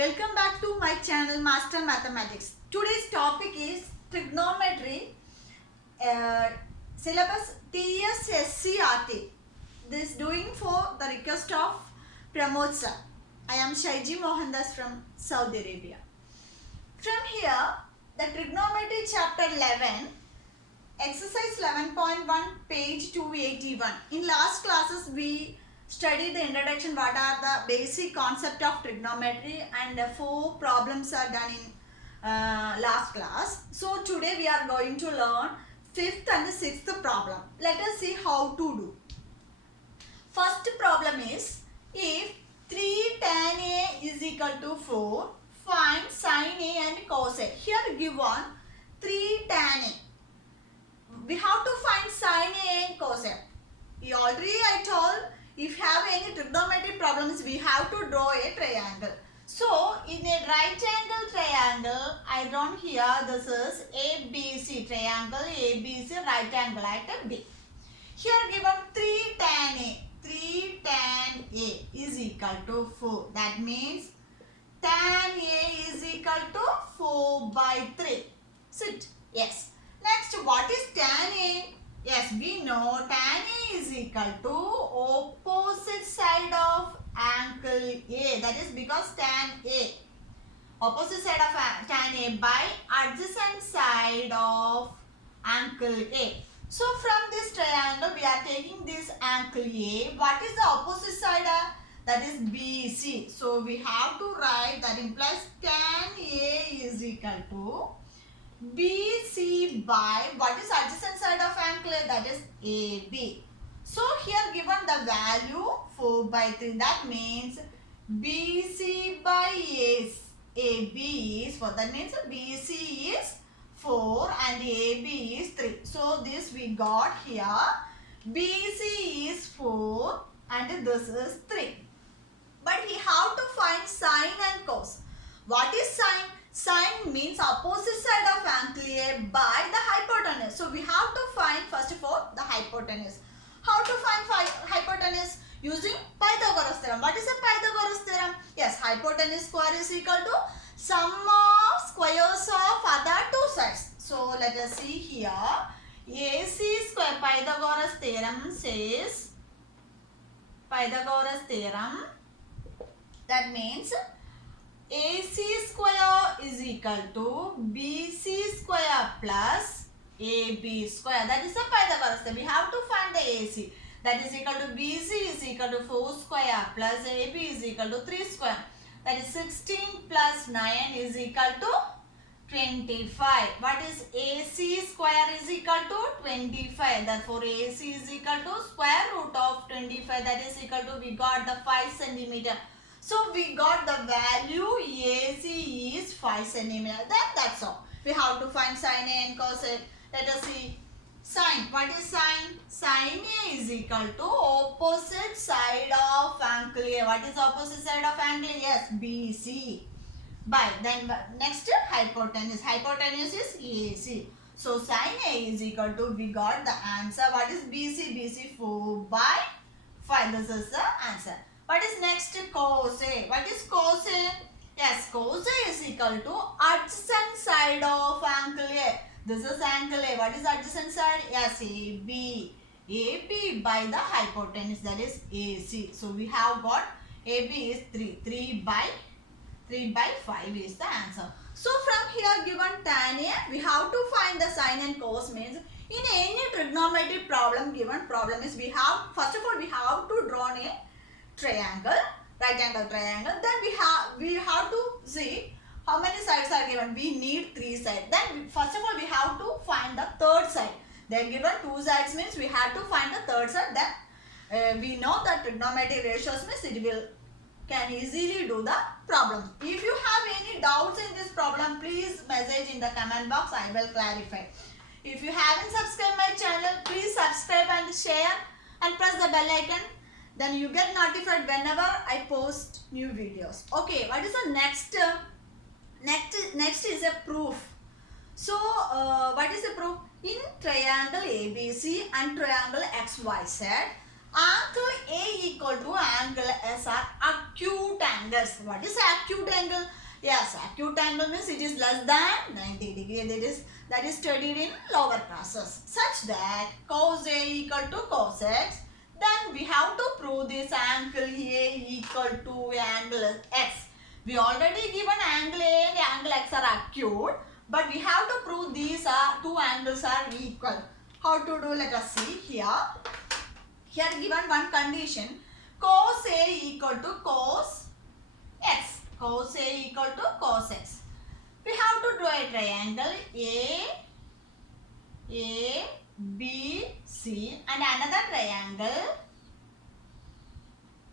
Welcome back to my channel Master Mathematics. Today's topic is trigonometry, syllabus TSSCRT. This doing for the request of Pramod sir. I am Shaiji Mohandas from Saudi Arabia. From here, the trigonometry chapter 11, exercise 11.1, page 281. In last classes, we studied the introduction, what are the basic concept of trigonometry, and 4 problems are done in last class. So today we are going to learn 5th and 6th problem. Let us see how to do. First problem is, if 3 tan A is equal to 4, find sin A and cos A. Here given 3 tan A. We have to find sin A and cos A. Already I told, if you have any trigonometry problems, we have to draw a triangle. So, in a right angle triangle, I drawn here, this is ABC triangle, ABC right angle at B. Here given 3 tan A. 3 tan A is equal to 4. That means tan A is equal to 4 by 3. Sit. Yes. Next, what is tan A? Yes, we know tan A is equal to opposite side of angle A. That is because tan A, opposite side of tan A by adjacent side of angle A. So from this triangle, we are taking this angle A. What is the opposite side? That is BC. So we have to write, that implies tan A is equal to BC by, what is adjacent side of angle? That is AB. So here given the value 4 by 3. That means BC by AB is 4. That means BC is 4 and AB is 3. So this we got here. BC is 4 and this is 3. But we have to find sine and cos. What is sine? Sine means opposite side of angle A by the hypotenuse. So we have to find first of all the hypotenuse. How to find hypotenuse? Using Pythagoras theorem. What is a Pythagoras theorem? Yes, hypotenuse square is equal to sum of squares of other two sides. So let us see here. AC square, Pythagoras theorem says, Pythagoras theorem, that means AC square is equal to BC square plus AB square. That is a Pythagoras theorem. We have to find the AC. That is equal to BC is equal to 4 square plus AB is equal to 3 square. That is 16 plus 9 is equal to 25. What is AC square is equal to 25. Therefore, AC is equal to square root of 25. That is equal to, we got the 5 centimeter. So we got the value AC is 5 centimeter. That's all. We have to find sin A and cos A. Let us see. Sine. What is sine? Sine A is equal to opposite side of angle A. What is opposite side of angle? Yes, BC. By. Then next hypotenuse. Hypotenuse is AC. So sine A is equal to, we got the answer. What is BC? BC 4 by 5. This is the answer. What is next? Cos A. What is cos A? Yes, cos A is equal to adjacent side of angle A. This is angle A. What is adjacent side? Yes, AB. AB by the hypotenuse, that is AC. So we have got AB is 3. 3 by 5 is the answer. So from here given tan A, we have to find the sine and cos. Means in any trigonometry problem, given problem is, we have, first of all, we have to draw a triangle, right angle triangle. Then we have to see how many sides are given. We need 3 sides. Then first of all, we have to find the third side. They are given 2 sides, means we have to find the third side. Then we know that trigonometry ratios means it can easily do the problem. If you have any doubts in this problem, please message in the comment box. I will clarify. If you haven't subscribed my channel, please subscribe and share and press the bell icon. Then you get notified whenever I post new videos. Okay, what is the next? Next is a proof. So, what is the proof? In triangle ABC and triangle XYZ, angle A equal to angle S are acute angles. What is acute angle? Yes, acute angle means it is less than 90 degree. That is studied in lower classes. Such that cos A equal to cos X. Then we have to prove this angle A equal to angle X. We already given angle A and angle X are acute. But we have to prove these two angles are equal. How to do? Let us see here. Here given one condition. Cos A equal to cos X. Cos A equal to cos X. We have to draw a triangle A, B, C and another triangle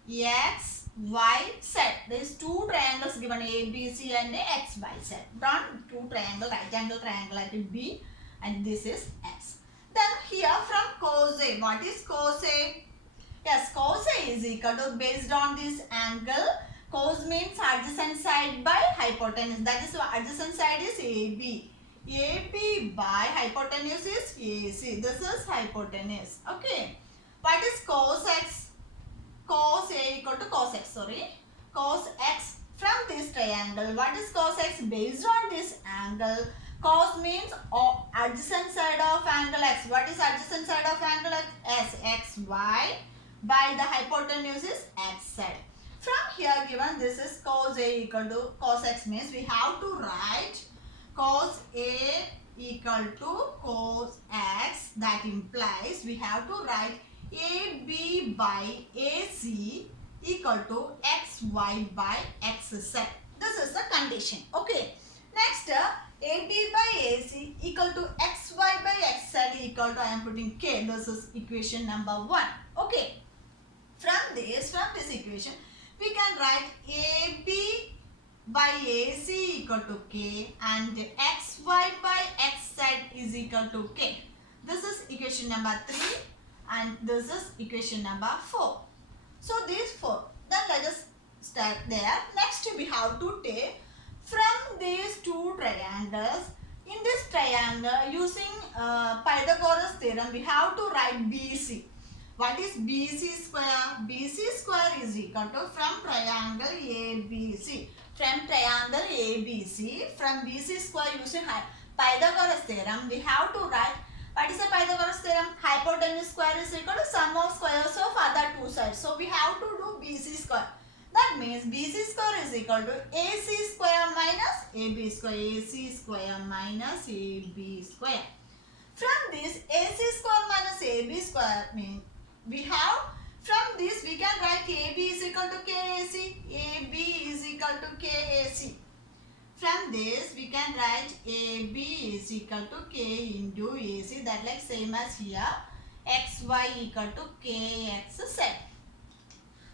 X, Y, Z. There is two triangles given A, B, C and X, Y, Z. Drawn two triangle, right angle triangle at B and this is X. Then here from cos A, what is cos A? Yes, cos A is equal to, based on this angle, cos means adjacent side by hypotenuse. That is why adjacent side is AB. AB by hypotenuse is AC. This is hypotenuse. Okay. What is cos X? Cos A equal to cos X. Sorry. Cos X from this triangle. What is cos X? Based on this angle. Cos means adjacent side of angle X. What is adjacent side of angle X? XY by the hypotenuse is XZ. From here given this is cos A equal to cos X means we have to write cos A equal to cos X. That implies we have to write AB by AC equal to XY by XZ. This is the condition. Okay. Next, AB by AC equal to XY by XZ equal to, I am putting K. This is equation number 1. Okay. From this equation, we can write AB by AC equal to K and XY by XZ is equal to K. This is equation number 3 and this is equation number 4. So these 4. Then let us start there. Next we have to take from these two triangles. In this triangle using Pythagoras theorem we have to write BC. What is BC square? BC square is equal to from triangle ABC. From triangle ABC, from BC square using Pythagoras theorem, we have to write, what is the Pythagoras theorem? Hypotenuse square is equal to sum of squares of other two sides. So we have to do BC square. That means BC square is equal to AC square minus AB square. AC square minus AB square. From this AC square minus AB square means we have, from this we can write AB is equal to KAC. AB is equal to KAC. From this we can write AB is equal to K into AC. That like same as here. XY equal to KXZ.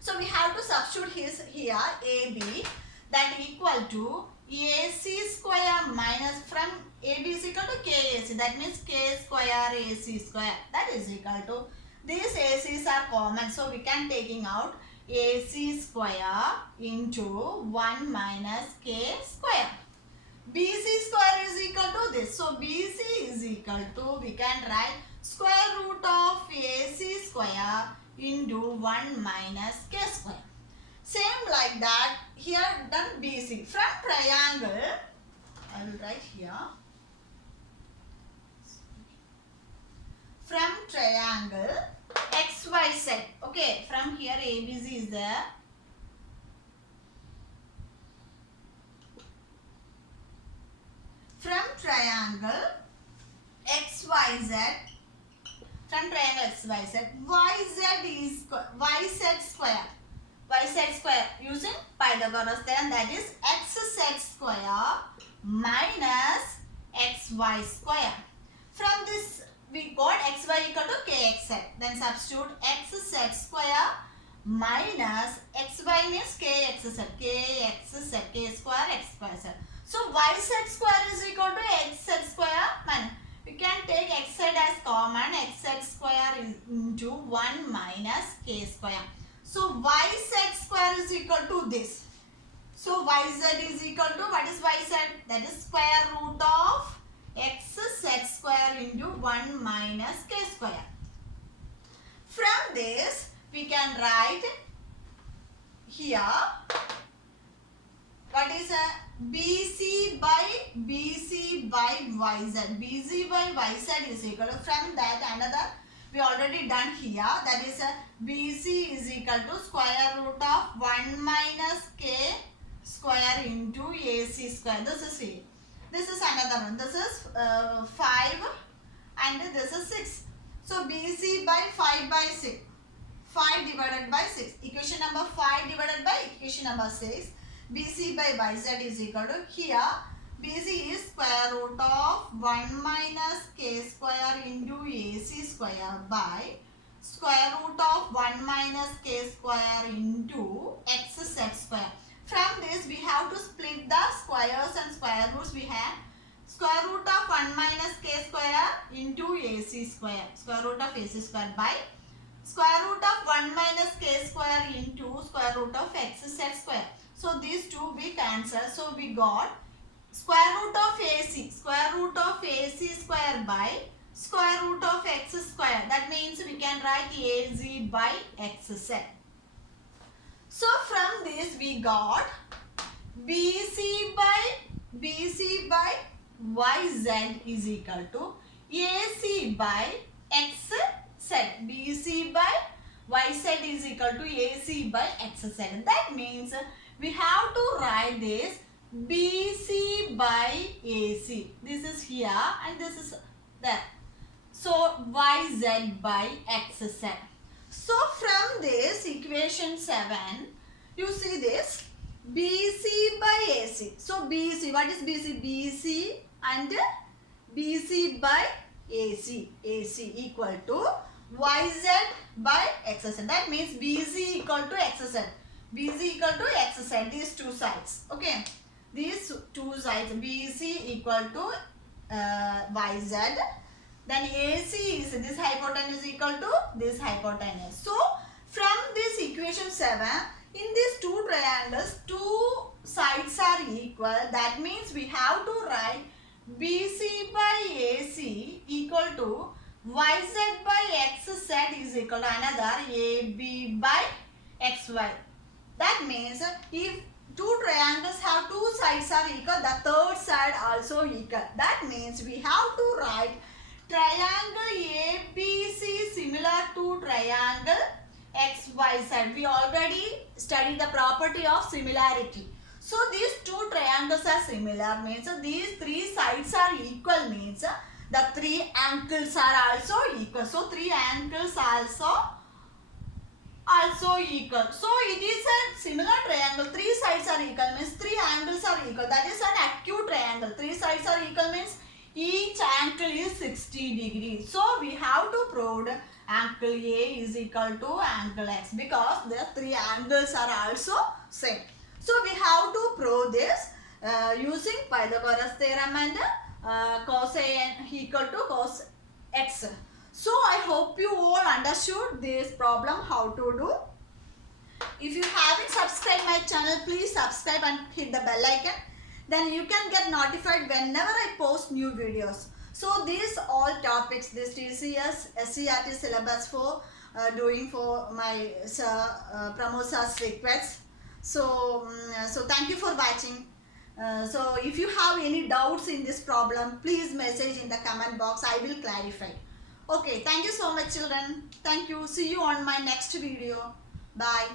So we have to substitute here AB, that equal to AC square minus, from AB is equal to KAC. That means K square AC square. That is equal to, these ACs are common, so we can taking out AC square into 1 minus K square. BC square is equal to this. So BC is equal to, we can write square root of AC square into 1 minus K square. Same like that, here done BC. From triangle, I will write here. From triangle XYZ. Okay, from here ABC is there. From triangle XYZ, from triangle XYZ, YZ square. YZ square using Pythagoras theorem, that is XZ square minus XY square. From this we got XY equal to KXZ. Then substitute XZ square minus XY means KXZ. KXZ, K square, X square. So YZ square is equal to XZ square minus. We can take XZ as common. XZ square is into 1 minus K square. So YZ square is equal to this. So YZ is equal to, what is YZ? That is square root of XZ square into 1 minus K square. From this we can write here What is BC by YZ? BC by YZ is equal to, from that another we already done here, that is BC is equal to square root of 1 minus K square into AC square. This is C. This is another one. This is 5 and this is 6. So BC by 5 by 6. 5 divided by 6. Equation number 5 divided by equation number 6. BC by YZ is equal to, here BC is square root of 1 minus K square into AC square by square root of 1 minus K square into XZ square. From this we have to split the squares and square roots. We have square root of 1 minus K square into AC square. Square root of AC square by square root of 1 minus K square into square root of XZ square. So these two we cancel. So we got square root of AC square by square root of X square. That means we can write AZ by XZ. So from this we got BC by YZ is equal to AC by XZ. BC by YZ is equal to AC by XZ. That means we have to write this BC by AC. This is here and this is there. So YZ by XZ. So from this equation 7, you see this BC by AC. So BC, what is BC? BC and BC by AC. AC equal to YZ by XZ. That means BC equal to XZ. BC equal to XZ. These two sides. Okay. These two sides. BC equal to YZ. Then AC is this hypotenuse equal to this hypotenuse. So from this equation 7, in these two triangles, two sides are equal. That means we have to write BC by AC equal to YZ by XZ is equal to another AB by XY. That means if two triangles have two sides are equal, the third side also equal. That means we have to write triangle ABC similar to triangle XYZ. We already studied the property of similarity. So these two triangles are similar means these three sides are equal means the three angles are also equal. So three angles also equal. So it is a similar triangle. Three sides are equal means three angles are equal. That is an acute triangle. Three sides are equal means each angle is 60 degrees. So we have to prove angle A is equal to angle X because the three angles are also same. So we have to prove this using Pythagoras theorem and cos A equal to cos X. So I hope you all understood this problem how to do. If you haven't subscribed my channel, please subscribe and hit the bell icon. Then you can get notified whenever I post new videos. So these all topics, this TCS, SCRT syllabus for doing for my Pramod sir's requests. So thank you for watching. So if you have any doubts in this problem, please message in the comment box. I will clarify. Okay, thank you so much children. Thank you. See you on my next video. Bye.